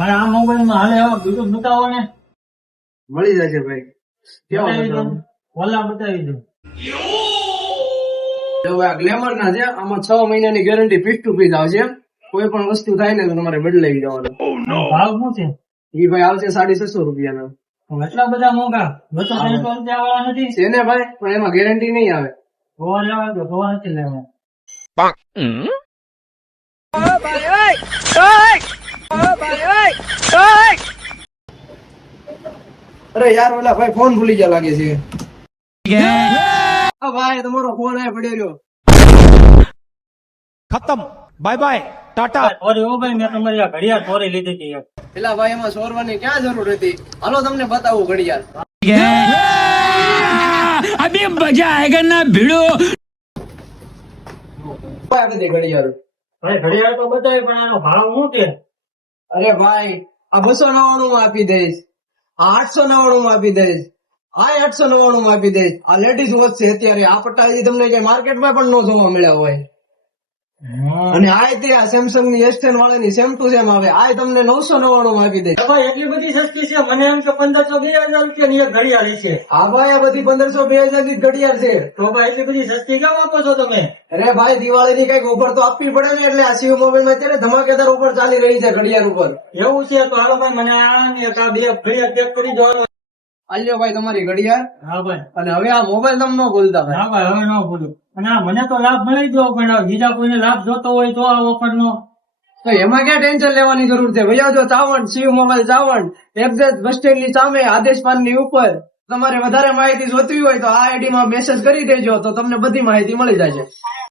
અને આ મોબાઈલ માં હાલે હવે બીજું બતાવો ને. મળી જશે ભાઈ. કેવો બતાવી દો. બતાવું? ઓલા બતાવી દો. જો ભાઈ આ ગ્લેમર ના છે, આમાં 6 મહિનાની ગેરંટી પીસ ટુ પીસ આવશે. કોઈ પણ વસ્તુ થાય ને તો તમારે બદલાવી જવાનું. ભાવ શું છે? ઈ ભાઈ આવશે 650 રૂપિયાનો. એટલા બધા મોંઘા 200 રૂપિયા વાળા નથી. છે ને ભાઈ, પણ એમાં ગેરંટી નહીં આવે. ગોવા લેવા દો, ગોવા નથી લેવા. અરે યાર ઓલા ભાઈ ફોન ભૂલી ગયા લાગે છે. આ ભાઈ તમારો ફોન આ પડ્યો રહ્યો. खत्म बाय बाय टाटा સોરી ઓ ભાઈ, મેં તમારી આ ઘડિયાળ ચોરી લીધી હતી યાર. પેલા ભાઈ એમાં સોરવાની ક્યાં જરૂર હતી? હાલો તમને બતાવું ઘડિયાળ. अभी मजा आएगा ना भिड़ो આ બધી ઘડિયાળ. ભાઈ ઘડિયાળ તો બતાવી, પણ આનો ભાવ શું છે? અરે ભાઈ આ 299 માં આપી દઈશ, આ 899 માં આપી દઈશ, આ 899 માં આપી દઈશ. આ લેડીઝ વોચ છે અત્યારે. આ પટ્ટા તમને કઈ માર્કેટમાં પણ ન જોવા મળ્યા હોય. અને આ તે આ સેમસંગ ની S10 વાળાની સેમ ટુ સેમ આવે. આ તમને 999 માં આપી દઈશ. ભાઈ એટલી બધી સસ્તી છે? મને એમ કે 1500-2000 રૂપિયા ની એક ઘડિયાળ છે. હા ભાઈ આ બધી 1500-2000 ની ઘડિયાળ છે. તો ભાઈ એટલી બધી સસ્તી કેમ આપો છો તમે? અરે ભાઈ દિવાળી ની કઈક ઓફર તો આપવી પડે ને, એટલે આ સીઓ મોબાઈલ માં અત્યારે ધમાકેદાર ઓફર ચાલી રહી છે ઘડિયાળ ઉપર. એવું છે તો હાલો ભાઈ, મને આ ને એક આ બે ઘડિયાળ પેક કરી દો. આલ્યો ભાઈ તમારી ઘડિયાળ. હા ભાઈ. અને હવે આ મોબાઈલ તમને ન ભૂલતા ભાઈ. હા ભાઈ, હવે ન ભૂલું. અને આ મને તો લાભ મળી ગયો, પણ બીજા કોઈને લાભ જોતો હોય તો આ ઓફર નો. તો એમાં ક્યાં ટેન્શન લેવાની જરૂર છે? ભાઈ આવજો Chavand, Cu mobile Chavand, exact bus stand ની સામે આદેશ પાન ની ઉપર. તમારે વધારે માહિતી જોતી હોય તો આ આઈડી માં મેસેજ કરી દેજો, તો તમને બધી માહિતી મળી જશે.